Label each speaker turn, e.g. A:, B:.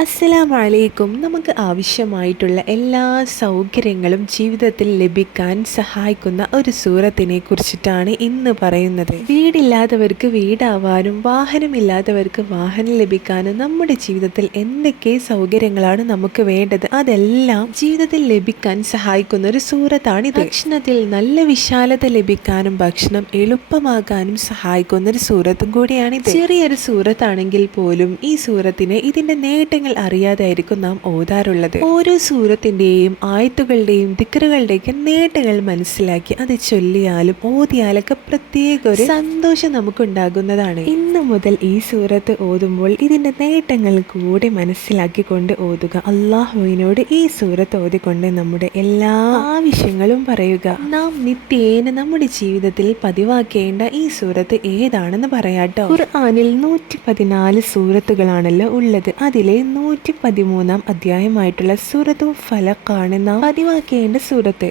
A: അസ്സലാമു വലൈക്കും നമുക്ക് ആവശ്യമായിട്ടുള്ള എല്ലാ സൗകര്യങ്ങളും ജീവിതത്തിൽ ലഭിക്കാൻ സഹായിക്കുന്ന ഒരു സൂറത്തിനെ കുറിച്ചിട്ടാണ് ഇന്ന് പറയുന്നത്. വീടില്ലാത്തവർക്ക് വീടാവാനും വാഹനമില്ലാത്തവർക്ക് വാഹനം ലഭിക്കാനും നമ്മുടെ ജീവിതത്തിൽ എന്തൊക്കെ സൗകര്യങ്ങളാണ് നമുക്ക് വേണ്ടത് അതെല്ലാം ജീവിതത്തിൽ ലഭിക്കാൻ സഹായിക്കുന്ന ഒരു സൂറത്താണ് ഇത് ഭക്ഷണത്തിൽ നല്ല വിശാലത ലഭിക്കാനും ഭക്ഷണം എളുപ്പമാകാനും സഹായിക്കുന്ന ഒരു സൂറത്തും കൂടിയാണ് ചെറിയൊരു സൂറത്താണെങ്കിൽ പോലും ഈ സൂറത്തിന് ഇതിന്റെ നേട്ടങ്ങൾ അറിയാതായിരിക്കും നാം ഓതാറുള്ളത്. ഓരോ സൂറത്തിന്റെയും ആയത്തുകളുടെയും ദിക്കറുകളുടെയൊക്കെ നേട്ടങ്ങൾ മനസ്സിലാക്കി അത് ചൊല്ലിയാലും ഓതിയാലൊക്കെ പ്രത്യേക ഒരു സന്തോഷം നമുക്കുണ്ടാകുന്നതാണ്. ഇന്ന് മുതൽ ഈ സൂറത്ത് ഓതുമ്പോൾ ഇതിന്റെ നേട്ടങ്ങൾ കൂടി മനസ്സിലാക്കിക്കൊണ്ട് ഓതുക. അള്ളാഹുവിനോട് ഈ സൂറത്ത് ഓതിക്കൊണ്ട് നമ്മുടെ എല്ലാ ആവശ്യങ്ങളും പറയുക. നാം നിത്യേന നമ്മുടെ ജീവിതത്തിൽ പതിവാക്കേണ്ട ഈ സൂറത്ത് ഏതാണെന്ന് പറയാട്ടോ. ഖുർആാനിൽ നൂറ്റി പതിനാല് സൂറത്തുകളാണല്ലോ ഉള്ളത്. അതിലെ നൂറ്റി പതിമൂന്നാം അധ്യായമായിട്ടുള്ള സൂറത്തു ഫലക്കാണ് നാം പതിവാക്കേണ്ട സൂറത്ത്.